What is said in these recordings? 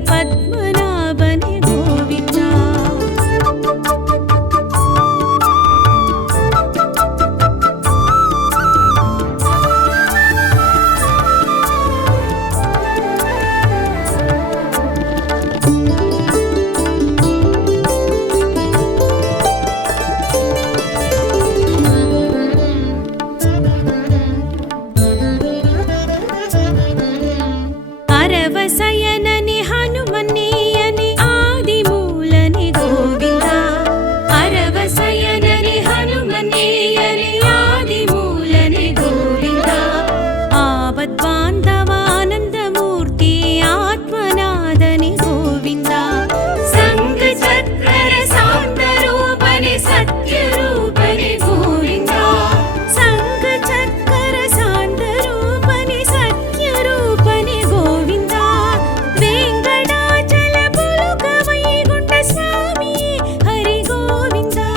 पद्मनाभने गोविन्दा। अरवसयनने हनुमन्नेयने आदिमूलने गोविन्दा। अरवसयनने हनुमन्नेयने आदिमूलने गोविन्दा। आपद्बान्धवानन्दमूर्ति आत्मनादने गोविन्दा। संघचक्र सान्तरूपने सत्यरूपने गोविन्दा। संघचक्र सान्तरूपने सत्यरूपने गोविन्दा। वेङ्कटाचल पुलुक वैकुण्ठ स्वामी हरि गोविन्दा।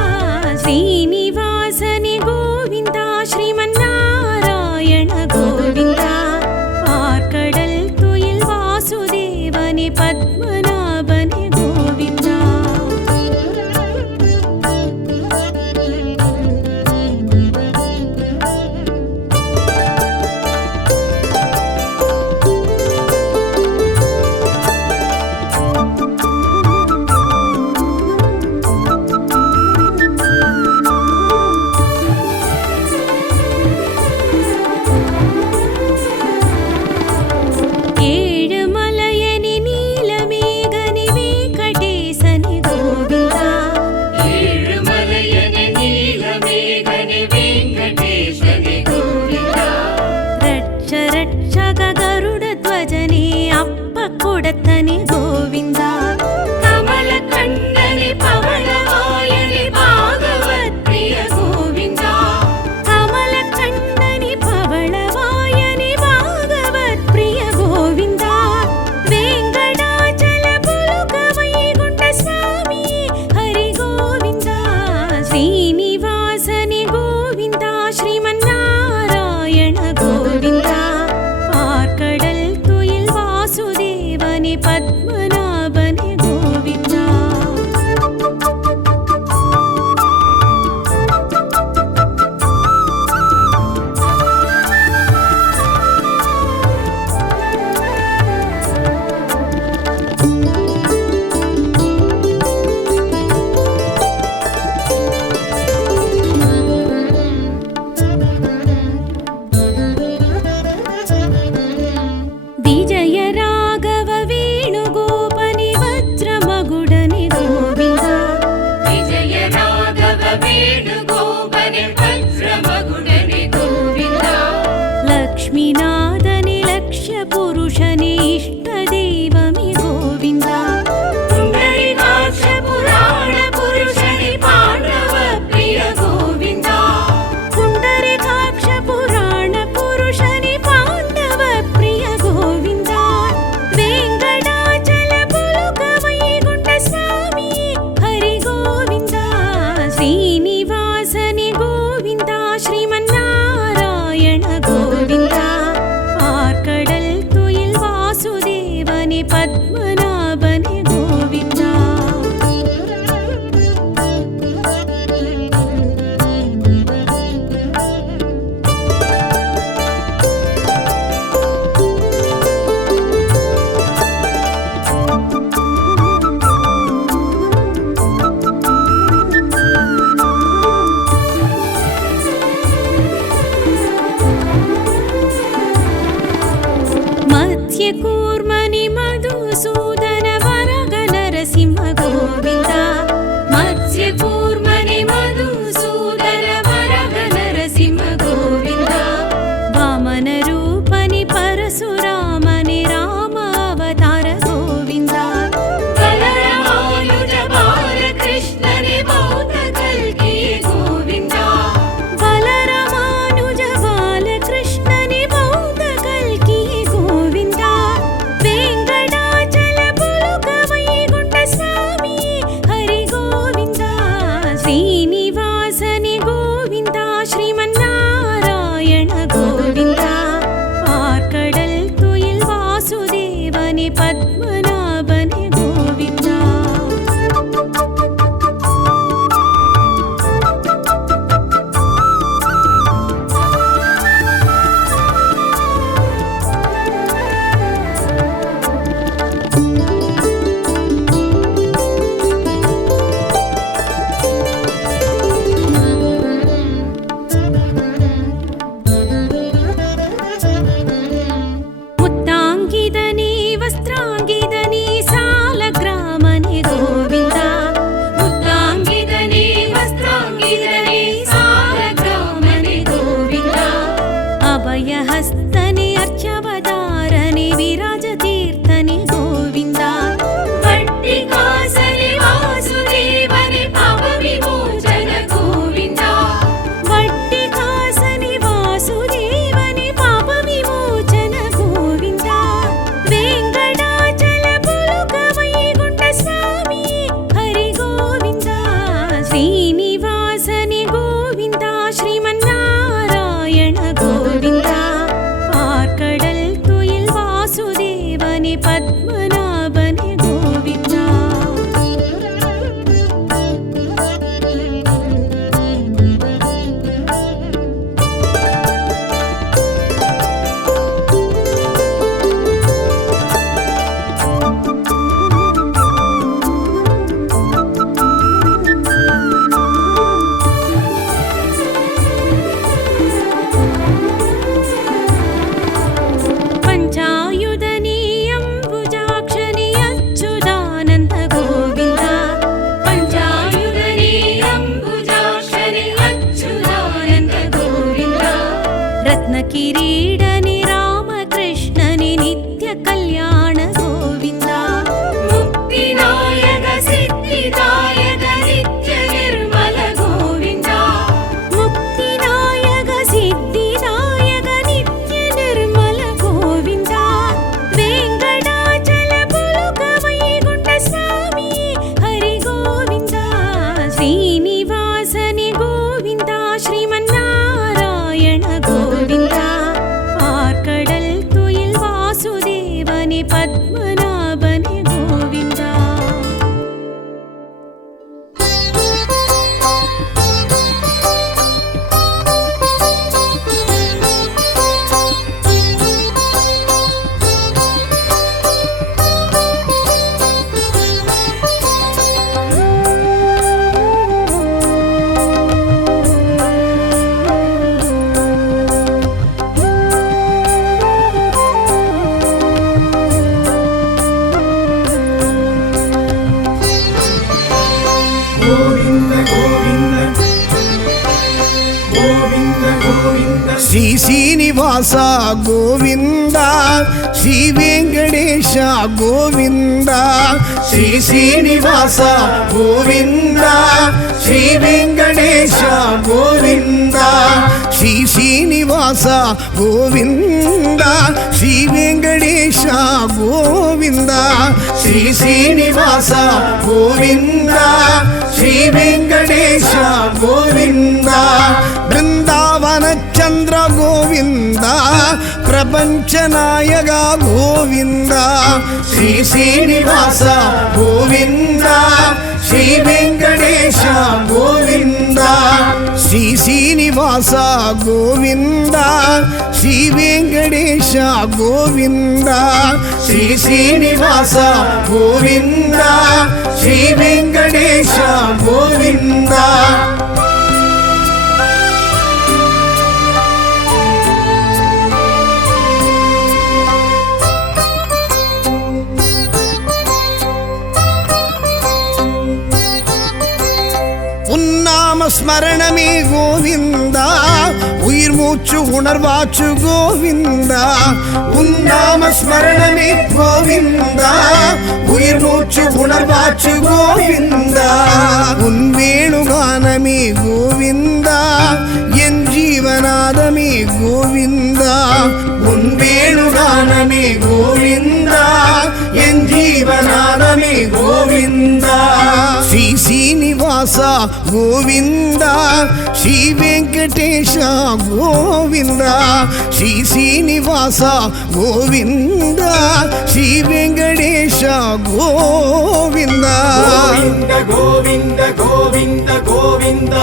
श्रीनिवासने गोविन्दा श्रीमन्नारायण गोविन्दा। आर्कडल् तुयिल् वासुदेवने पद्मनाभने गोविन्दा। ಏಳುಮಲಯನೆ ನೀಲಮೇಘನೆ ವೆಂಕಟೇಶನೆ ಗೋವಿಂದ. ಏಳುಮಲಯನೆ ನೀಲಮೇಘನೆ ವೆಂಕಟೇಶನೆ ಗೋವಿಂದ. ರಕ್ಷ ರಕ್ಷಕ ಗರುಡ ಧ್ವಜನೆ ಅಪ್ಪ ಕೊಡತನೆ ಗೋವಿಂದ. ಕಮಲ ಕಣ್ಣನೆ ಪವಳವಾಯನೆ ಭಾಗವತ್ ಪ್ರಿಯ ಗೋವಿಂದ. ಕಮಲ ಕಣ್ಣನೆ ಪವಳವಾಯನೆ ಭಾಗವತ್ ಪ್ರಿಯ ಗೋವಿಂದ. ವೆಂಕಟಾಚಲ ಪುಲುಕ ವೈಕುಂಠ ಸ್ವಾಮಿ ಹರಿ ಗೋವಿಂದ. ಶ್ರೀನಿವಾಸನೆ ಗೋವಿಂದ ಶ್ರೀಮನ್ನಾರಾಯಣ ಗೋವಿಂದ. ಆರ್ಕಡಲ್ ತುಯಿಲ್ ವಾಸುದೇವನೆ ಪದ್ಮನಾಭನೆ ಗೋವಿಂದ. ವಿಜಯ ರಾಘವ ವೇಣುಗೋಪನೆ ವಜ್ರಮಗುಡನೆ ಗೋವಿಂದ. ವಿಜಯ ರಾಘವ ವೇಣುಗೋಪನೆ ವಜ್ರಮಗುಡನೆ ಗೋವಿಂದ. ಲಕ್ಷ್ಮೀನಾಥನೆ ಲಕ್ಷ್ಯ ಪುರುಷನೆ ಇಷ್ಟ ದೈವಮಿ ಗೋವಿಂದ. ಪುಂಡರೀಕಾಕ್ಷ ಪುರಾಣ ಪುರುಷನೆ ಪಾಂಡವ ಪ್ರಿಯ ಗೋವಿಂದ. ಪುಂಡರೀಕಾಕ್ಷ ಪುರಾಣ ಪುರುಷನೆ ಪಾಂಡವ ಪ್ರಿಯ ಗೋವಿಂದ. ವೆಂಕಟಾಚಲ ಪುಲುಕ ವೈಕುಂಠ ಸ್ವಾಮಿ ಹರಿ ಗೋವಿಂದ. ಶ್ರೀನಿವಾಸನೆ ಗೋವಿಂದ ಶ್ರೀಮನ್ನಾರಾಯಣ ಗೋವಿಂದ. ಆರ್ಕಡಲ್ ತುಯಿಲ್ ವಾಸುದೇವನೆ ಪದ್ಮನಾಭನೆ ಗೋವಿಂದ. मत्स्यकूर्मनि मधुसूदन वरग नरसिंह गोविन्द. मत्स्यकूर्मने मधुसूदन वरग नरसिंह गोविन्द. वामन रूपनि परशुरामने राम अवतार गोविन्द. बलरामानुज बालकृष्णने बौद्ध कल्किये गोविन्द. बलरामानुज बालकृष्णने बौद्ध कल्किये गोविन्द. वेङ्कटाचल पुलुक वैकुण्ठ स्वामी हरि गोविन्द. श्रीनिवासने गोविन्द श्रीमन्नारायण गोविन्द. आर्कडल् तुयिल् वासुदेवने पद्म ಪದ್ಮನಾಭನೆ ಗೋವಿಂದ. ಪಂಚಾಯುಧನಿ ಅಂಬುಜಾಕ್ಷನಿ ಅಚ್ಯುತಾನಂದ ಗೋವಿಂದ. ಪಂಚಾಯುಧನಿ ಅಂಬುಜಾಕ್ಷರಿ ಅಚ್ಯುತಾನಂದ ಗೋವಿಂದ. ರತ್ನ ಕಿರೀಡನಿ ರಾಮಕೃಷ್ಣನಿ ನಿತ್ಯ ಕಲ್ಯಾಣ ಗೋವಿಂದ. ಮುಕ್ತಿನಾಯಕ ಸಿದ್ಧಿದಾಯಕ ನಿತ್ಯ ನಿರ್ಮಲ ಗೋವಿಂದ. ಮುಕ್ತಿನಾಯಕ ಸಿದ್ಧಿದಾಯಕ ನಿತ್ಯ ನಿರ್ಮಲ ಗೋವಿಂದ. ವೆಂಕಟಾಚಲ ಪುಲಕ ವೈಗುಂಠ ಸ್ವಾಮಿ ಹರಿ ಗೋವಿಂದ. ಶ್ರೀನಿವಾಸನಿ ಗೋವಿಂದ ಶ್ರೀಮನ್ನಾರಾಯಣ ಗೋವಿಂದ. ಆರ್ಕಡಲ್ ತುಯಿಲ್ ವಾಸುದೇವನಿ ಪದ್ಮನಾಭನೆ ಗೋವಿಂದ. ಶ್ರೀ ಶ್ರೀನಿವಾಸ ಗೋವಿಂದ, ಶ್ರೀ ವೆಂಕಟೇಶ ಗೋವಿಂದ. ಶ್ರೀ ಶ್ರೀನಿವಾಸ ಗೋವಿಂದ, ಶ್ರೀ ವೆಂಕಟೇಶ ಗೋವಿಂದ. ಶ್ರೀ ಶ್ರೀನಿವಾಸ ಗೋವಿಂದ, ಶ್ರೀ ವೆಂಕಟೇಶ ಗೋವಿಂದ. ಶ್ರೀ ಶ್ರೀನಿವಾಸ ಗೋವಿಂದ, ಶ್ರೀ ವೆಂಕಟೇಶ ಗೋವಿಂದ. ಬೃಂದಾವನ ಚಂದ್ರ ಗೋವಿಂದ, ಪ್ರಪಂಚ ನಾಯಕ ಗೋವಿಂದ. ಶ್ರೀ ಶ್ರೀನಿವಾಸ ಗೋವಿಂದ, ಶ್ರೀ ವೆಂಕಟೇಶ ಗೋವಿಂದ. ಶ್ರೀ ಶ್ರೀನಿವಾಸ ಗೋವಿಂದ, ಶ್ರೀ ವೆಂಕಟೇಶ ಗೋವಿಂದ. ಶ್ರೀ ಶ್ರೀನಿವಾಸ ಗೋವಿಂದ, ಶ್ರೀ ವೆಂಕಟೇಶ ಗೋವಿಂದ. உன்னாம ஸ்மரணமே கோவிந்தா, உயிர் மூச்சு உணர்வாச்சு கோவிந்தா. உன்னாம ஸ்மரணமே கோவிந்தா, உயிர் மூச்சு உணர்வாச்சு கோவிந்தா. உன் வேணுகானமே கோவிந்தா, என் ஜீவநாதமே கோவிந்தா. உன் வேணுகானமே கோவிந்தா, என் ஜீவநாதமே கோவிந்தா. ஸ்ரீ ಶ್ರೀನಿವಾಸ ಗೋವಿಂದ, ಶ್ರೀ ವೆಂಕಟೇಶ ಗೋವಿಂದ. ಶ್ರೀ ಶ್ರೀನಿವಾಸ ಗೋವಿಂದ, ಶ್ರೀ ವೆಂಕಟೇಶ ಗೋವಿಂದ. ಗೋವಿಂದ ಗೋವಿಂದ ಗೋವಿಂದ ಗೋವಿಂದ.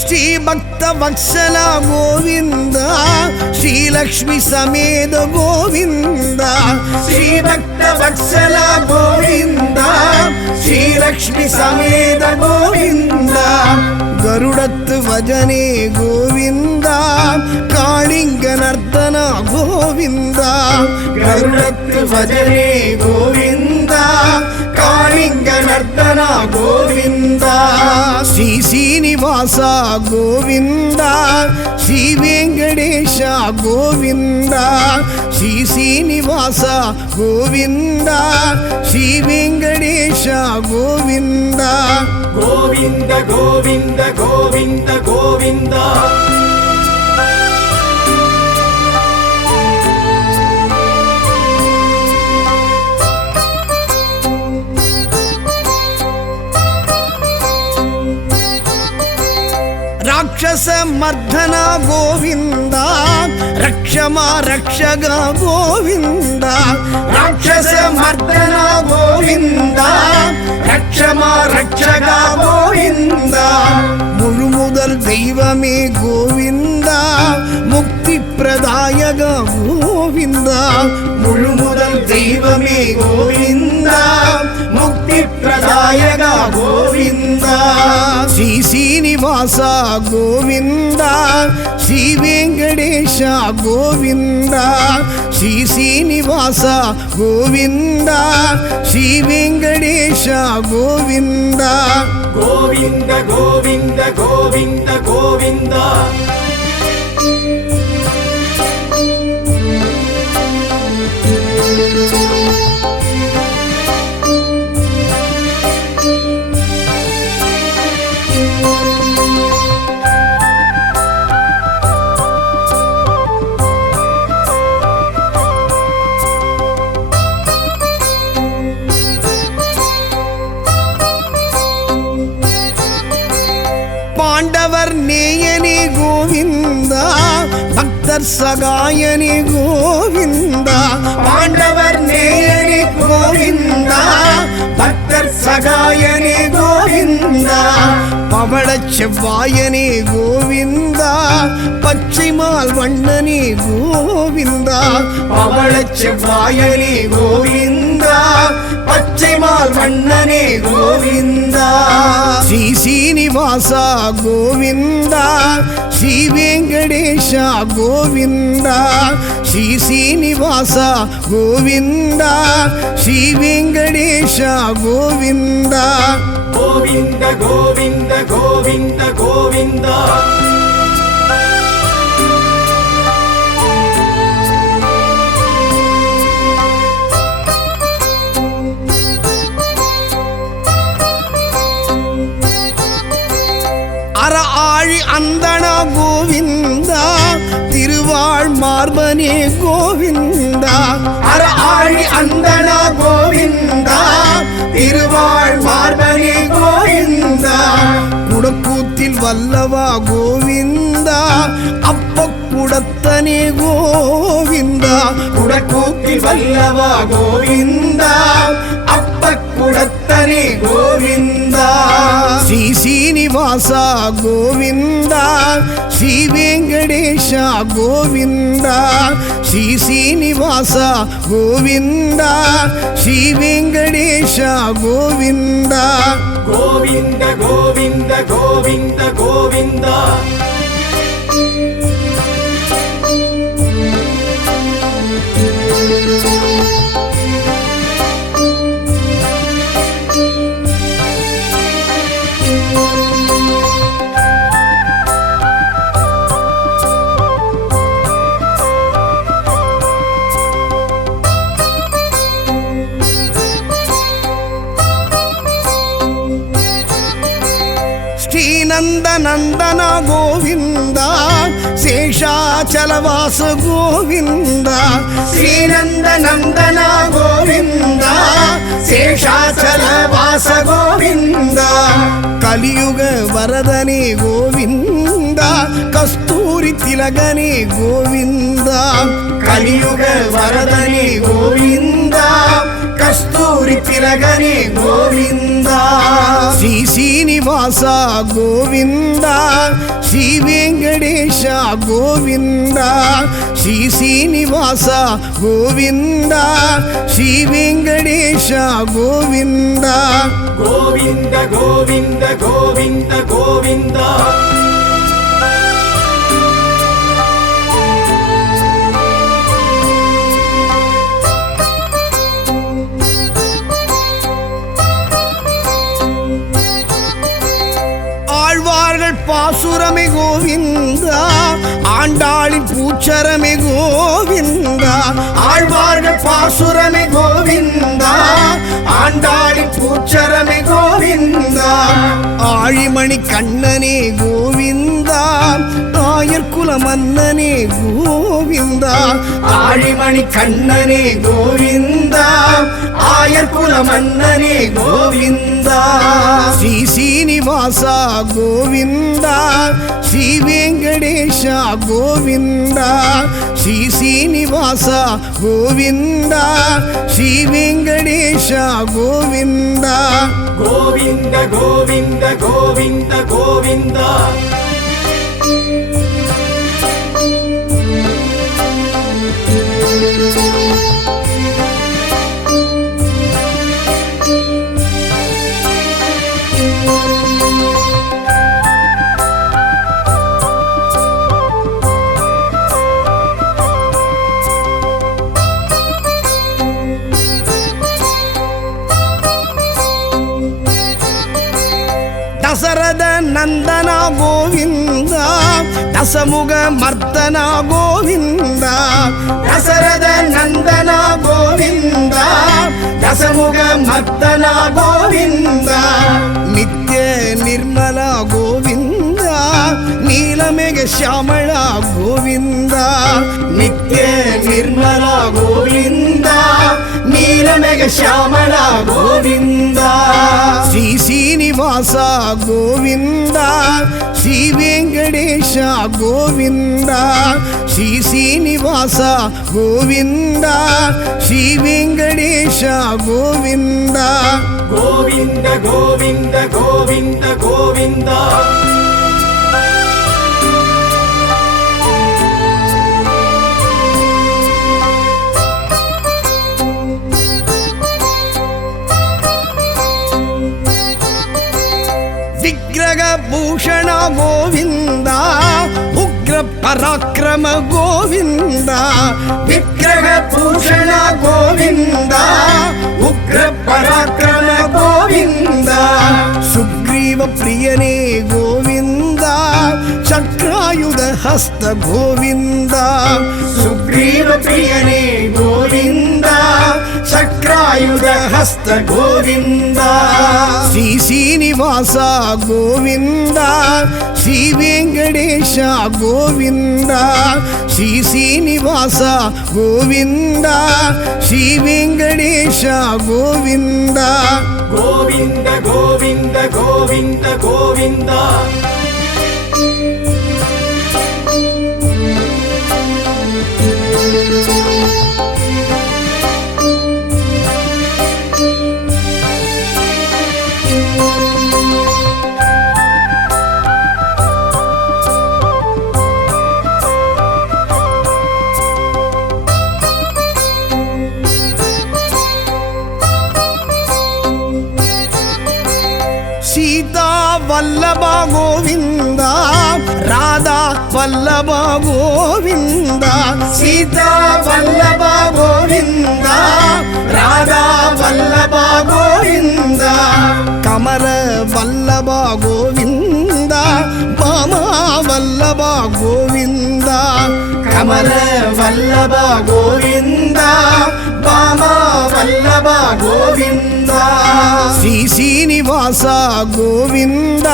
ಶ್ರೀ ಭಕ್ತ ವತ್ಸಲ ಗೋವಿಂದ, ಶ್ರೀ ಲಕ್ಷ್ಮಿ ಸಮೇತ ಗೋವಿಂದ. ಶ್ರೀ ಭಕ್ತ ವತ್ಸಲ ಗೋವಿಂದ, ಶ್ರೀ ಲಕ್ಷ್ಮಿ ಸಮೇತ ಗೋವಿಂದ. ಗರುಡತ್ತು ಭಜನೆ ಗೋವಿಂದ, ಕಾಳಿಂಗ ನರ್ತನ ಗೋವಿಂದ. ಗರುಡತ್ತು ಭಜನೆ ಗೋವಿಂದ, ಕಾಳಿಂಗ ನರ್ತನ ಗೋವಿಂದ. ಶ್ರೀ ಶ್ರೀನಿವಾಸ ಗೋವಿಂದ, ಶ್ರೀ ವೆಂಕಟೇಶ ಗೋವಿಂದ. ಶ್ರೀ ಶ್ರೀನಿವಾಸ ಗೋವಿಂದ ಶ್ರೀ ವೆಂಕಟೇಶ ಗೋವಿಂದ ಗೋವಿಂದ ಗೋವಿಂದ ಗೋವಿಂದ ಗೋವಿಂದ ರಾಕ್ಷಸ ಮರ್ದನ ಗೋವಿಂದ ರಕ್ಷಮ ರಕ್ಷಗ ಗೋವಿಂದ ರಾಕ್ಷಸ ಮರ್ದನ ಗೋವಿಂದ ರಕ್ಷಮ ರಕ್ಷಗ ಗೋವಿಂದ முழு முதல் தெய்வமே கோவிந்தா முக்தி பிரதாயக கோவிந்தா முழு முதல் தெய்வமே கோவிந்தா முக்தி பிரதாயக கோவிந்தா ಶ್ರೀ ಶ್ರೀನಿವಾಸ ಗೋವಿಂದ ಶ್ರೀ ವೆಂಕಟೇಶ ಗೋವಿಂದ ಶ್ರೀ ಶ್ರೀನಿವಾಸ ಗೋವಿಂದ ಶ್ರೀ ವೆಂಕಟೇಶ ಗೋವಿಂದ ಗೋವಿಂದ ಗೋವಿಂದ ಗೋವಿಂದ ಗೋವಿಂದ பாண்டவர் நேயனே கோவிந்தா பக்தர் சகாயனே கோவிந்தா பாண்டவர் நேயனே கோவிந்தா பக்தர் சகாயனே கோவிந்தா பவளச் செவ்வாயனே கோவிந்தா பச்சைமால் வண்ணனே கோவிந்தா பவளச் செவ்வாயனே கோவிந்தா பச்சைமால் வண்ணனே கோவிந்தா ಶ್ರೀ ಶ್ರೀನಿವಾಸ ಗೋವಿಂದ ಶ್ರೀ ವೆಂಕಟೇಶ ಗೋವಿಂದ ಶ್ರೀ ಶ್ರೀನಿವಾಸ ಗೋವಿಂದ ಶ್ರೀ ವೆಂಕಟೇಶ ಗೋವಿಂದ ಗೋವಿಂದ ಗೋವಿಂದ ಗೋವಿಂದ ಗೋವಿಂದ அற ஆழி அந்தன கோவிந்தா திருவாழ் மார்பனே கோவிந்தா அற ஆழி அந்தன கோவிந்தா திருவாழ் மார்பனே கோவிந்தா குடக்கூத்தில் வல்லவா கோவிந்தா அப்ப குடத்தனே கோவிந்தா குடக்கூத்தில் வல்லவா கோவிந்தா அப்ப குடத்தனே கோவிந்தா ಶ್ರೀ ಶ್ರೀನಿವಾಸ ಗೋವಿಂದ ಶ್ರೀ ವೆಂಕಟೇಶ ಗೋವಿಂದ ಶ್ರೀ ಶ್ರೀನಿವಾಸ ಗೋವಿಂದ ಶ್ರೀ ವೆಂಕಟೇಶ ಗೋವಿಂದ ಗೋವಿಂದ ಗೋವಿಂದ ಗೋವಿಂದ ಗೋವಿಂದ ಶ್ರೀನಂದ ನಂದನ ಗೋವಿಂದ ಶೇಷಾಚಲವಾಸ ಗೋವಿಂದ ಶ್ರೀನಂದ ನಂದನ ಗೋವಿಂದ ಶೇಷಾಚಲವಾಸ ಗೋವಿಂದ ಕಲಿಯುಗ ವರದನೆ ಗೋವಿಂದ ಕಸ್ತೂರಿ ತಿಲಗನೆ ಗೋವಿಂದ ಕಲಿಯುಗ ವರದನೆ ಗೋವಿಂದ ಕಸ್ತೂರಿ ತಿಲಗನೆ ಗೋವಿಂದ ಶ್ರೀ ಶ್ರೀನಿವಾಸ ಗೋವಿಂದ ಶ್ರೀ ವೆಂಕಟೇಶ ಗೋವಿಂದ ಶ್ರೀ ಶ್ರೀನಿವಾಸ ಗೋವಿಂದ ಶ್ರೀ ವೆಂಕಟೇಶ ಗೋವಿಂದ ಗೋವಿಂದ ಗೋವಿಂದ ಗೋವಿಂದ ಗೋವಿಂದ ஆழ்வார்கள் பாசுரமே கோவிந்தா ஆண்டாளின் பூச்சரமே கோவிந்தா ஆழ்வார்கள் பாசுரமே கோவிந்தா ஆண்டாளின் பூச்சரமே கோவிந்தா ஆழிமணி கண்ணனே கோவிந்தா ஆயர்குல மன்னனே கோவிந்தா ஆழிமணி கண்ணனே கோவிந்தா ஆயர்குல மன்னனே கோவிந்தா ஸ்ரீ சீனிவாசா கோவிந்தா ஸ்ரீ வெங்கடேஷா கோவிந்தா ஸ்ரீ சீனிவாசா கோவிந்தா ஸ்ரீ வெங்கடேஷா கோவிந்தா கோவிந்த கோவிந்த கோவிந்த கோவிந்தா தசரத நந்தனா கோவிந்தா தசமுக மர்த்தனா கோவிந்தா தசரத நந்தனா கோவிந்தா தசமுக மர்த்தனா கோவிந்தா நித்ய நிர்மலா கோவிந்தா நீலமேக ಶ್ಯಾಮಳಾ கோவிந்தா நித்ய நிர்மலா கோவிந்தா நீலமேக ಶ್ಯಾಮಳಾ கோவிந்தா ஸ்ரீ சீனிவாசா கோவிந்தா ஸ்ரீ வெங்கடேஷா கோவிந்தா ஸ்ரீ சீனிவாசா கோவிந்தா ஸ்ரீ வெங்கடேஷா கோவிந்தா கோவிந்த கோவிந்த கோவிந்த கோவிந்தா ವಿಗ್ರಹ ಭೂಷಣ ಗೋವಿಂದ ಉಗ್ರ ಪರಾಕ್ರಮ ಗೋವಿಂದ ವಿಗ್ರಹ ಭೂಷಣ ಗೋವಿಂದ ಉಗ್ರ ಪರಾಕ್ರಮ ಗೋವಿಂದ ಸುಗ್ರೀವ ಪ್ರಿಯನೇ ಗೋವಿಂದ ಚಕ್ರಾಯುಧ ಹಸ್ತ ಗೋವಿಂದ ಸುಗ್ರೀವ ಪ್ರಿಯನೇ ಗೋವಿಂದ ಚಕ್ರಾಯುಧ ಹಸ್ತ ಗೋವಿಂದ ಶ್ರೀ ಶ್ರೀನಿವಾಸ ಗೋವಿಂದ ಶ್ರೀ ವೆಂಕಟೇಶ ಗೋವಿಂದ ಶ್ರೀ ಶ್ರೀನಿವಾಸ ಗೋವಿಂದ ಶ್ರೀ ವೆಂಕಟೇಶ ಗೋವಿಂದ ಗೋವಿಂದ ಗೋವಿಂದ ಗೋವಿಂದ ಗೋವಿಂದ ಸೀತಾ ವಲ್ಲಭ ಗೋವಿಂದ ರಾಧಾ ವಲ್ಲಭ ಗೋವಿಂದ ಸೀತಾ ವಲ್ಲಭ ಗೋವಿಂದ ರಾಧಾ ವಲ್ಲಭ ಗೋವಿಂದ ಕಮಲ ವಲ್ಲಭ ಗೋವಿಂದ ಬಾಮ ವಲ್ಲಭ ಗೋವಿಂದ ಕಮಲ ವಲ್ಲಭ ಗೋವಿಂದ ಬಾಮ ವಲ್ಲಭ ಗೋವಿಂದ ಶ್ರೀ ಶ್ರೀನಿವಾಸ ಗೋವಿಂದ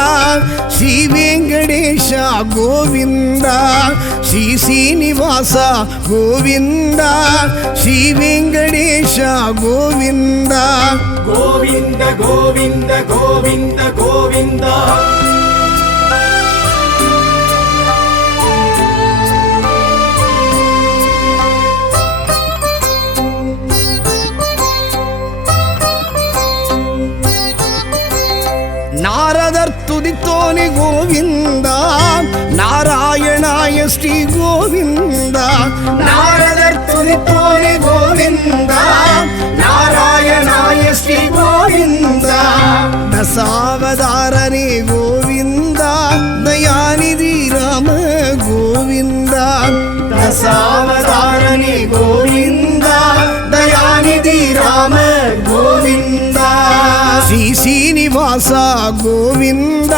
ಶ್ರೀ ವೆಂಕಟೇಶ ಗೋವಿಂದ ಶ್ರೀ ಶ್ರೀನಿವಾಸ ಗೋವಿಂದ ಶ್ರೀ ವೆಂಕಟೇಶ ಗೋವಿಂದ ಗೋವಿಂದ ಗೋವಿಂದ ಗೋವಿಂದ ಗೋವಿಂದ ನಾರದರ್ ತುದಿತೋನೆ ಗೋವಿಂದ ನಾರಾಯಣಾಯ ಶ್ರೀ ಗೋವಿಂದ ನಾರದರ್ ತುದಿತೋನೆ ಗೋವಿಂದ ನಾರಾಯಣಾಯ ಶ್ರೀ ಗೋವಿಂದ ದಸಾವತಾರನೇ ಗೋವಿಂದ ದಯಾನಿಧಿ ರಾಮ ಗೋವಿಂದ ದಸಾವತಾರನೇ ಗೋವಿಂದ ದಯಾನಿಧಿ ರಾಮ ಗೋವಿಂದ ಶ್ರೀ ಶ್ರೀನಿವಾಸ ಶ್ರೀನಿವಾಸ ಗೋವಿಂದ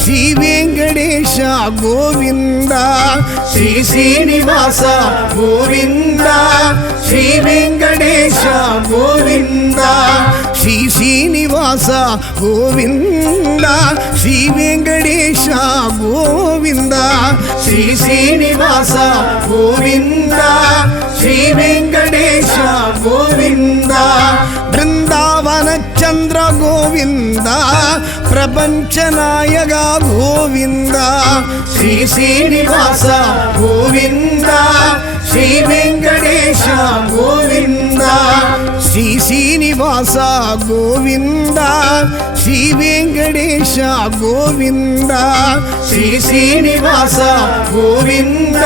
ಶ್ರೀ ವೆಂಕಟೇಶ ಗೋವಿಂದ ಶ್ರೀ ಶ್ರೀನಿವಾಸ ಗೋವಿಂದ ಶ್ರೀ ವೆಂಕಟೇಶ ಗೋವಿಂದ ಶ್ರೀ ಶ್ರೀನಿವಾಸ ಗೋವಿಂದ ಶ್ರೀ ವೆಂಕಟೇಶ ಗೋವಿಂದ ಶ್ರೀ ಶ್ರೀನಿವಾಸ ಗೋವಿಂದ ಶ್ರೀ ವೆಂಕಟೇಶ ಗೋವಿಂದ ಬೃಂದಾವನ ಚಂದ್ರ ಗೋವಿಂದ ಪ್ರಪಂಚ ನಾಯಕ ಗೋವಿಂದ ಶ್ರೀ ಶ್ರೀನಿವಾಸ ಗೋವಿಂದ ಶ್ರೀ ವೆಂಕಟೇಶ ಗೋವಿಂದ ಶ್ರೀ ಶ್ರೀನಿವಾಸ ಗೋವಿಂದ ಶ್ರೀ ವೆಂಕಟೇಶ ಗೋವಿಂದ ಶ್ರೀ ಶ್ರೀನಿವಾಸ ಗೋವಿಂದ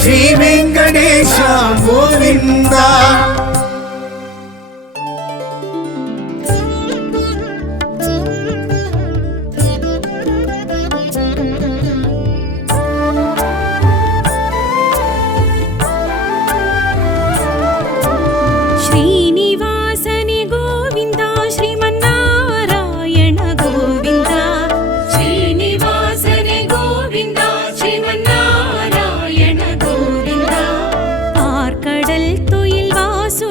ಶ್ರೀ ವೆಂಕಟೇಶ ಗೋವಿಂದ ಶ್ರೀನಿವಾಸನೆ ಗೋವಿಂದ ಶ್ರೀಮನ್ನಾರಾಯಣ ಗೋವಿಂದ ಶ್ರೀನಿವಾಸನೆ ಗೋವಿಂದ ಶ್ರೀಮನ್ನಾರಾಯಣ ಗೋವಿಂದ ಆರ್ಕಡಲ್ ತುಯಿಲ್ ವಾಸುದೇವನೆ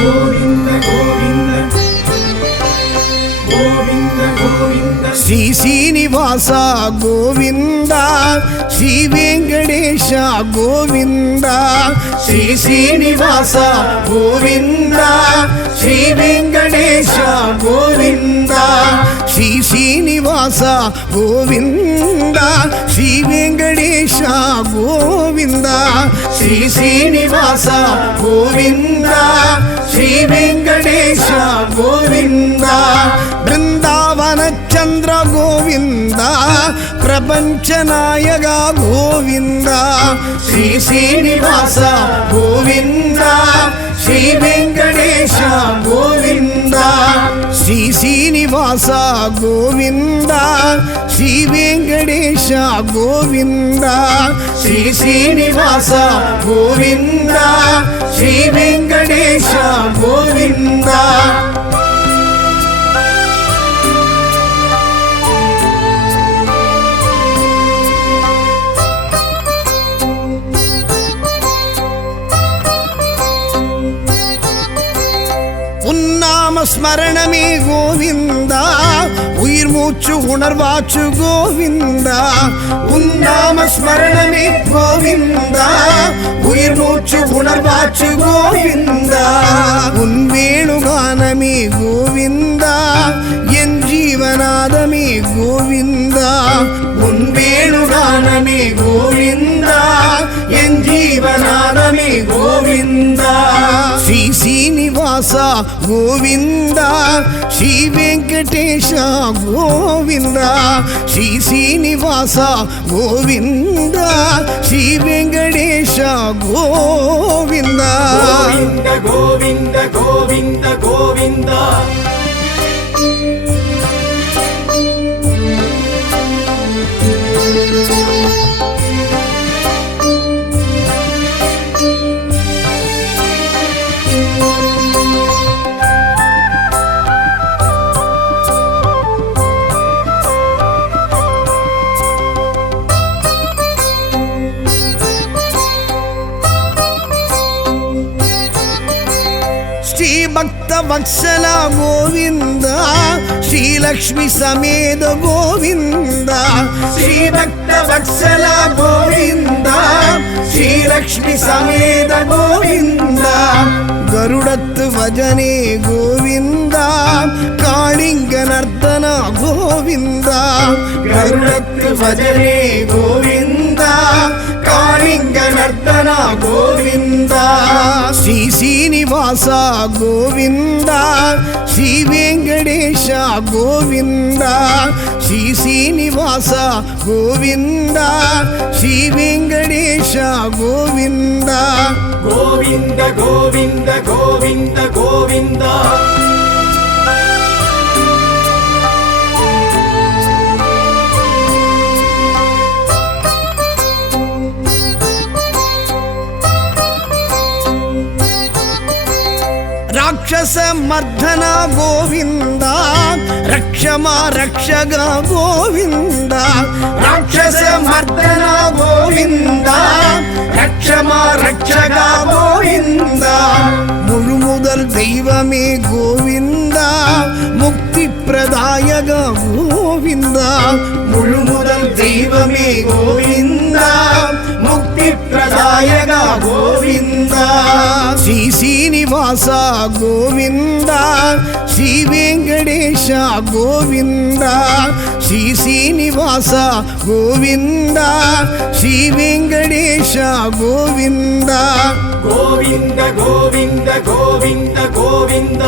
ಗೋವಿಂದ ಗೋವಿಂದ ಗೋವಿಂದ ಗೋವಿಂದ ಶ್ರೀ ಶ್ರೀನಿವಾಸ ಗೋವಿಂದ ಶ್ರೀ ವೆಂಕಟೇಶ ಗೋವಿಂದ ಶ್ರೀ ಶ್ರೀನಿವಾಸ ಗೋವಿಂದ ಶ್ರೀ ವೆಂಕಟೇಶ ಗೋವಿಂದ ಶ್ರೀ ಶ್ರೀನಿವಾಸ ಗೋವಿಂದ ಶ್ರೀ ವೆಂಕಟೇಶ ಗೋವಿಂದ ಶ್ರೀ ಶ್ರೀನಿವಾಸ ಗೋವಿಂದ ಶ್ರೀ ವೆಂಕಟೇಶ ಗೋವಿಂದ ಬೃಂದಾವನ ಚಂದ್ರ ಗೋವಿಂದ ಪ್ರಪಂಚ ನಾಯಕ ಗೋವಿಂದ ಶ್ರೀ ಶ್ರೀನಿವಾಸ ಗೋವಿಂದ ಶ್ರೀ ವೆಂಕಟೇಶ ಗೋವಿಂದ ಶ್ರೀ ಶ್ರೀನಿವಾಸ ಗೋವಿಂದ ಶ್ರೀ ವೆಂಕಟೇಶ ಗೋವಿಂದ ಶ್ರೀ ಶ್ರೀನಿವಾಸ ಗೋವಿಂದ ಶ್ರೀ ವೆಂಕಟೇಶ ಗೋವಿಂದ உன்னாம ஸ்மரணமே கோவிந்தா உயிர் மூச்சு உணர்வாச்சு கோவிந்தா உன்னாம ஸ்மரணமே கோவிந்தா உயிர் மூச்சு உணர்வாச்சு கோவிந்தா உன் வேணுகானமே கோவிந்தா என் ஜீவநாதமே கோவிந்தா உன் வேணுகானமே கோவிந்தா என் ஜீவநாதமே கோவிந்தா ஸ்ரீ ಶ್ರೀನಿವಾಸ ಗೋವಿಂದ ಶ್ರೀ ವೆಂಕಟೇಶ ಗೋವಿಂದ ಶ್ರೀ ಶ್ರೀನಿವಾಸ ಗೋವಿಂದ ಶ್ರೀ ವೆಂಕಟೇಶ ಗೋವಿಂದ ಗೋವಿಂದ ಗೋವಿಂದ ಗೋವಿಂದ ಗೋವಿಂದ ಭಕ್ತ ವತ್ಸಲ ಗೋವಿಂದ ಶ್ರೀಲಕ್ಷ್ಮಿ ಸಮೇತ ಗೋವಿಂದ ಶ್ರೀ ಭಕ್ತ ವತ್ಸಲ ಗೋವಿಂದ ಶ್ರೀಲಕ್ಷ್ಮಿ ಸಮೇತ ಗೋವಿಂದ ಗರುಡತ್ತು ಭಜನೆ ಗೋವಿಂದ ಕಾಳಿಂಗ ನರ್ತನ ಗೋವಿಂದ ಗರುಡತ್ತು ಭಜನೆ ಗೋವಿಂದ ಕಾಳಿಂಗ ನರ್ತನ ಗೋವಿಂದ ಶ್ರೀ ಶ್ರೀನಿವಾಸ ಗೋವಿಂದ ಶ್ರೀ ವೆಂಕಟೇಶ ಗೋವಿಂದ ಶ್ರೀ ಶ್ರೀನಿವಾಸ ಗೋವಿಂದ ಶ್ರೀ ವೆಂಕಟೇಶ ಗೋವಿಂದ ಗೋವಿಂದ ಗೋವಿಂದ ಗೋವಿಂದ ಗೋವಿಂದ ರಾಕ್ಷಸ ಮರ್ಧನ ಗೋವಿಂದ ರಕ್ಷಮ ರಕ್ಷಗ ಗೋವಿಂದ ರಾಕ್ಷಸ ಮರ್ಧನ ಗೋವಿಂದ ರಕ್ಷಮ ರಕ್ಷಗ ಗೋವಿಂದ முழு முதல் தெய்வமே கோவிந்தா முக்தி பிரதாயக கோவிந்தா முழு முதல் தெய்வமே கோவிந்தா முக்தி பிரதாயக கோவிந்தா ஸ்ரீ ಶ್ರೀನಿವಾಸ ಗೋವಿಂದ ಶ್ರೀ ವೆಂಕಟೇಶ ಗೋವಿಂದ ಶ್ರೀ ಶ್ರೀನಿವಾಸ ಗೋವಿಂದ ಶ್ರೀ ವೆಂಕಟೇಶ ಗೋವಿಂದ ಗೋವಿಂದ ಗೋವಿಂದ ಗೋವಿಂದ ಗೋವಿಂದ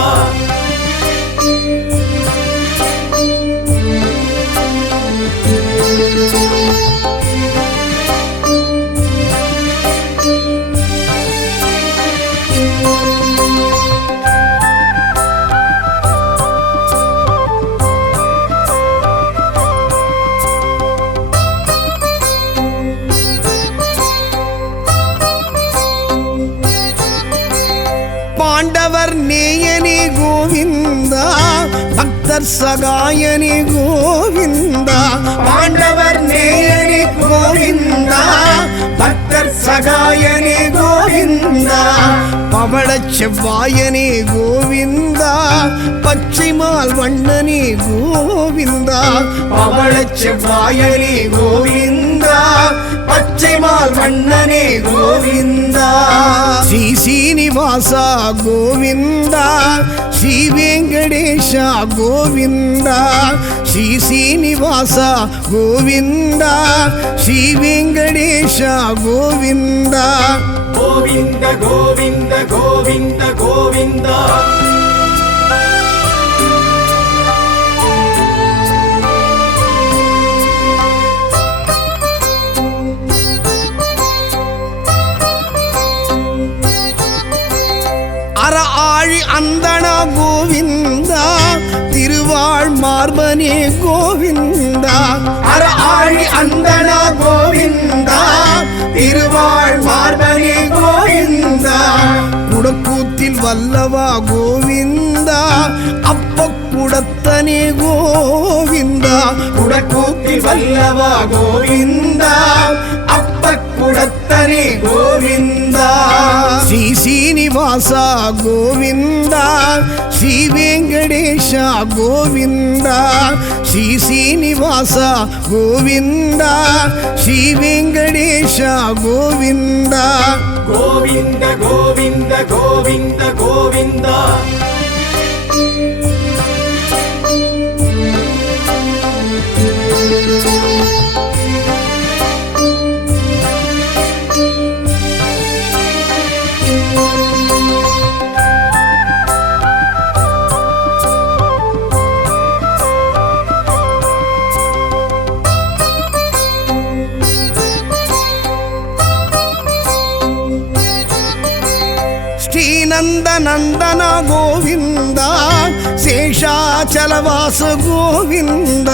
பாண்டவர் நேயனே கோவிந்தா பக்தர் சகாயனே கோவிந்தா பாண்டவர் நேயனே கோவிந்தா பக்தர் சகாயனே கோவிந்தா பவளச் செவ்வாயனே கோவிந்தா பச்சைமால் வண்ணனே கோவிந்தா பவளச் செவ்வாயனே கோவிந்தா பச்சைமால் வண்ணனே கோவிந்தா ஸ்ரீ சீனிவாசா கோவிந்தா ஸ்ரீ வெங்கடேஷா கோவிந்தா ஸ்ரீ சீனிவாசா கோவிந்தா ஸ்ரீ வெங்கடேஷா கோவிந்தா கோவிந்த கோவிந்த கோவிந்த கோவிந்தா அற ஆழி அந்தனா கோவிந்தா திருவாழ் மார்பனே கோவிந்தா அற ஆழி அந்தனா கோவிந்தா திருவாழ் மார்பனே கோவிந்தா குடக்கூத்தில் வல்லவா கோவிந்தா அப்ப குடத்தனே கோவிந்தா குடக்கூத்தில் வல்லவா கோவிந்தா அப்ப குடத்தனே கோவிந்தா ஸ்ரீ சீனிவாசா கோவிந்தா ஸ்ரீ வெங்கடேஷா கோவிந்தா ஸ்ரீ சீனிவாசா கோவிந்தா ஸ்ரீ வெங்கடேஷா கோவிந்தா கோவிந்த கோவிந்த கோவிந்த கோவிந்தா ಶ್ರೀನಂದ ನಂದನ ಗೋವಿಂದ ಶೇಷಾಚಲವಾಸ ಗೋವಿಂದ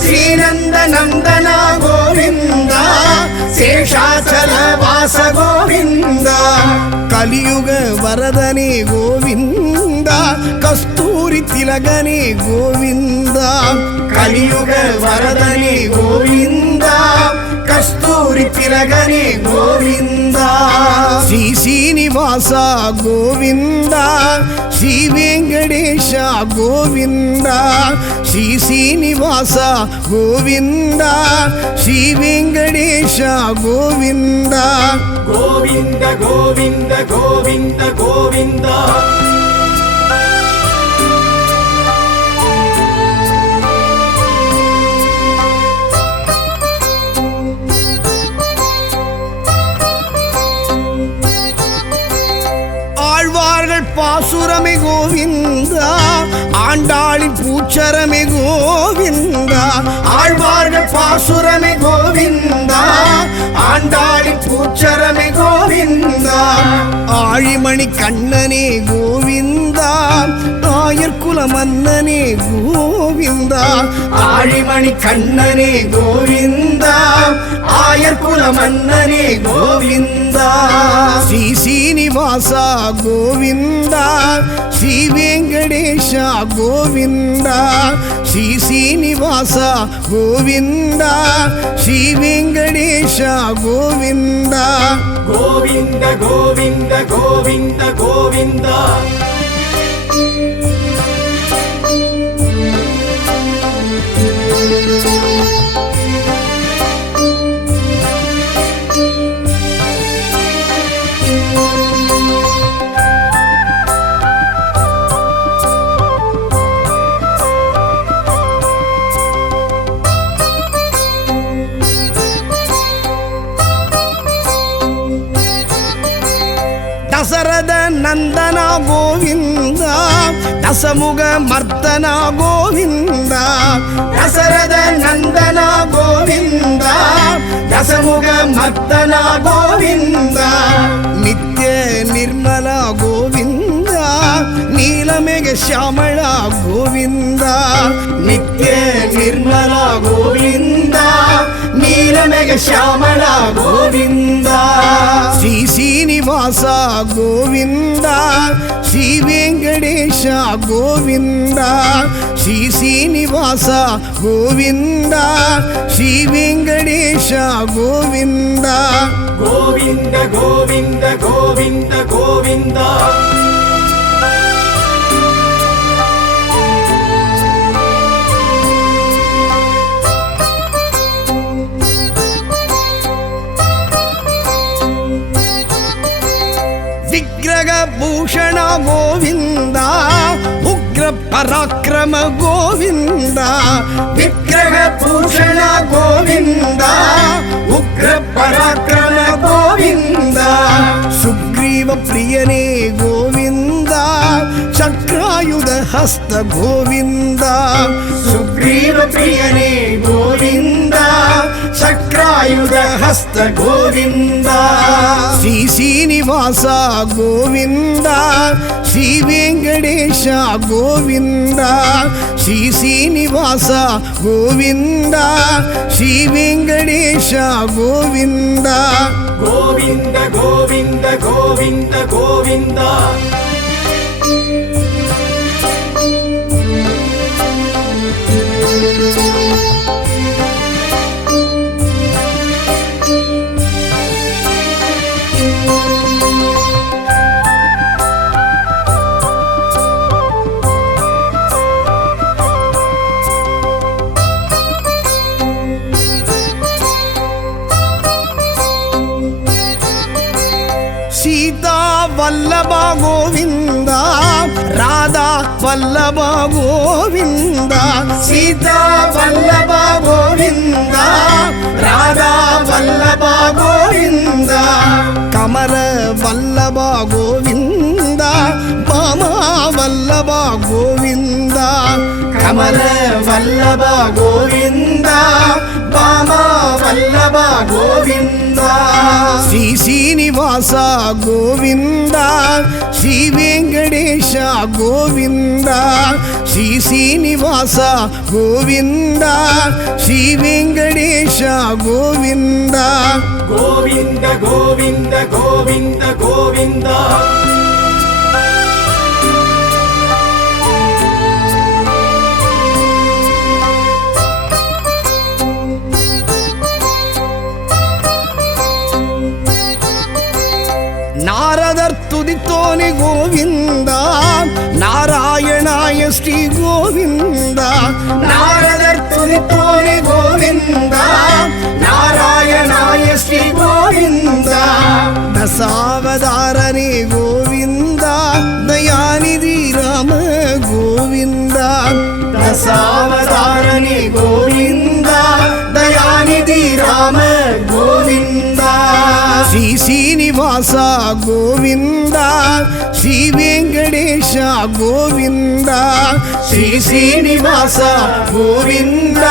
ಶ್ರೀನಂದ ನಂದನ ಗೋವಿಂದ ಶೇಷಾಚಲವಾಸ ಗೋವಿಂದ ಕಲಿಯುಗ ವರದನೆ ಗೋವಿಂದ ಕಸ್ತೂರಿ ತಿಲಗನೆ ಗೋವಿಂದ ಕಲಿಯುಗ ವರದನೆ ಗೋವಿಂದ ಕಸ್ತೂರಿ ತಿಲಗನೆ ಗೋವಿಂದ ಶ್ರೀ ಶ್ರೀನಿವಾಸ ಗೋವಿಂದ ಶ್ರೀ ವೆಂಕಟೇಶ ಗೋವಿಂದ ಶ್ರೀ ಶ್ರೀನಿವಾಸ ಗೋವಿಂದ ಶ್ರೀ ವೆಂಕಟೇಶ ಗೋವಿಂದ ಗೋವಿಂದ ಗೋವಿಂದ ಗೋವಿಂದ ಗೋವಿಂದ பாசுரமே கோவிந்தா ஆண்டாளின் பூச்சரமே கோவிந்தா ஆழ்வார்கள் பாசுரமே கோவிந்தா ஆண்டாளின் பூச்சரமே கோவிந்தா ஆழிமணி கண்ணனே கோவிந்தா ஆயர்குல மன்னனே கோவிந்தா ஆழிமணி கண்ணனே கோவிந்தா ஆயர்குல மன்னனே கோவிந்தா ஸ்ரீ சீனிவாசா கோவிந்தா ஸ்ரீ வெங்கடேஷ கோவிந்தா ஸ்ரீ சீனிவாசா கோவிந்தா ஸ்ரீ வெங்கடேஷ கோவிந்தா கோவிந்த கோவிந்த கோவிந்த கோவிந்தா ದಶರಥ ನಂದನ ಗೋವಿಂದ ದಶಮುಖ ಮರ್ದನ ಗೋವಿಂದ ದಶರಥ ನಂದನ ಗೋವಿಂದ ದಶಮುಖ ಮರ್ದನ ಗೋವಿಂದ ನಿತ್ಯ ನಿರ್ಮಲ ಗೋವಿಂದ ನೀಲಮೇಘ ಶ್ಯಾಮಳ ಗೋವಿಂದ ನಿತ್ಯ ನಿರ್ಮಲ ಗೋವಿಂದ ನೀಲಮೆಗ ಶ್ಯಾಮಳ ಗೋವಿಂದ ಶ್ರೀ ಶ್ರೀನಿವಾಸ ಗೋವಿಂದ ಶ್ರೀ ವೆಂಕಟೇಶ ಗೋವಿಂದ ಶ್ರೀ ಶ್ರೀನಿವಾಸ ಗೋವಿಂದ ಶ್ರೀ ವೆಂಕಟೇಶ ಗೋವಿಂದ ಗೋವಿಂದ ಗೋವಿಂದ ಗೋವಿಂದ ಗೋವಿಂದ ವಿಗ್ರಹ ಭೂಷಣ ಗೋವಿಂದ ಉಗ್ರ ಪರಾಕ್ರಮ ಗೋವಿಂದ ವಿಗ್ರಹ ಭೂಷಣ ಗೋವಿಂದ ಉಗ್ರ ಪರಾಕ್ರಮ ಗೋವಿಂದ ಸುಗ್ರೀವ ಪ್ರಿಯನೇ ಗೋವಿಂದ ಚಕ್ರಾಯುಧ ಹಸ್ತ ಗೋವಿಂದ ಸುಗ್ರೀವ ಪ್ರಿಯನೇ ಗೋವಿಂದ ಚಕ್ರಾಯುಧ ಹಸ್ತ ಗೋವಿಂದ ಶ್ರೀ ಶ್ರೀನಿವಾಸ ಗೋವಿಂದ ಶ್ರೀ ವೆಂಕಟೇಶ ಗೋವಿಂದ ಶ್ರೀ ಶ್ರೀನಿವಾಸ ಗೋವಿಂದ ಶ್ರೀ ವೆಂಕಟೇಶ ಗೋವಿಂದ ಗೋವಿಂದ ಗೋವಿಂದ ಗೋವಿಂದ ಗೋವಿಂದ ಸೀತಾ ವಲ್ಲಭ ಗೋವಿಂದ ರಾಧಾ ವಲ್ಲಭ ಗೋವಿಂದ ಸೀತಾ ವಲ್ಲಭ ಗೋವಿಂದ ರಾಧಾ ವಲ್ಲಭ ಗೋವಿಂದ ಕಮಲ ವಲ್ಲಭ ಗೋವಿಂದ ಬಾಮ ವಲ್ಲಭ ಗೋವಿಂದ ಕಮಲ ವಲ್ಲಭ ಗೋವಿಂದ ಬಾಮ ವಲ್ಲಭ ಗೋವಿಂದ ಶ್ರೀ ಶ್ರೀನಿವಾಸ ಗೋವಿಂದ ಶ್ರೀ ವೆಂಕಟೇಶ ಗೋವಿಂದ ಶ್ರೀ ಶ್ರೀನಿವಾಸ ಗೋವಿಂದ ಶ್ರೀ ವೆಂಕಟೇಶ ಗೋವಿಂದ ಗೋವಿಂದ ಗೋವಿಂದ ಗೋವಿಂದ ಗೋವಿಂದ ನಾರದರ್ ತುದಿತೋನೆ ಗೋವಿಂದ ನಾರಾಯಣಾಯ ಶ್ರೀ ಗೋವಿಂದ ನಾರದರ್ ತುದಿತೋನೆ ಗೋವಿಂದ ನಾರಾಯಣಾಯ ಶ್ರೀ ಗೋವಿಂದ ದಶಾವತಾರನೇ ಗೋವಿಂದ ದಯಾನಿಧಿ ರಾಮ ಗೋವಿಂದ ದಶಾವತಾರನೇ ಗೋವಿಂದ ದಯಾನಿಧಿ ರಾಮ ಗೋವಿಂದ ಶ್ರೀ ಶ್ರೀನಿವಾಸ ಗೋವಿಂದ ಶ್ರೀ ವೆಂಕಟೇಶ ಗೋವಿಂದ ಶ್ರೀ ಶ್ರೀನಿವಾಸ ಗೋವಿಂದ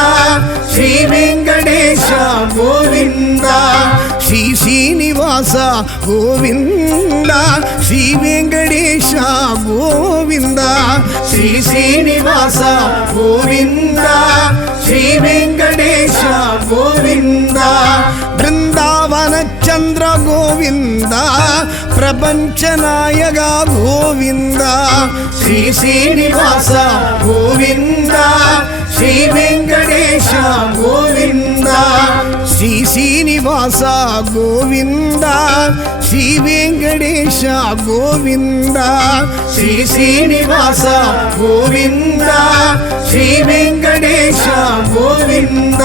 ಶ್ರೀ ವೆಂಕಟೇಶ ಗೋವಿಂದ ಶ್ರೀ ಶ್ರೀನಿವಾಸ ಗೋವಿಂದ ಶ್ರೀ ವೆಂಕಟೇಶ ಗೋವಿಂದ ಶ್ರೀ ಶ್ರೀನಿವಾಸ ಗೋವಿಂದ ಶ್ರೀ ವೆಂಕಟೇಶ ಗೋವಿಂದ ಬೃಂದಾವನ ಚಂದ್ರ ಗೋವಿಂದ ಪ್ರಪಂಚ ನಾಯಕ ಗೋವಿಂದ ಶ್ರೀ ಶ್ರೀನಿವಾಸ ಗೋವಿಂದ ಶ್ರೀ ವೆಂಕಟೇಶ ಗೋವಿಂದ ಶ್ರೀ ಶ್ರೀನಿವಾಸ ಗೋವಿಂದ ಶ್ರೀ ವೆಂಕಟೇಶ ಗೋವಿಂದ ಶ್ರೀ ಶ್ರೀನಿವಾಸ ಗೋವಿಂದ ಶ್ರೀ ವೆಂಕಟೇಶ ಗೋವಿಂದ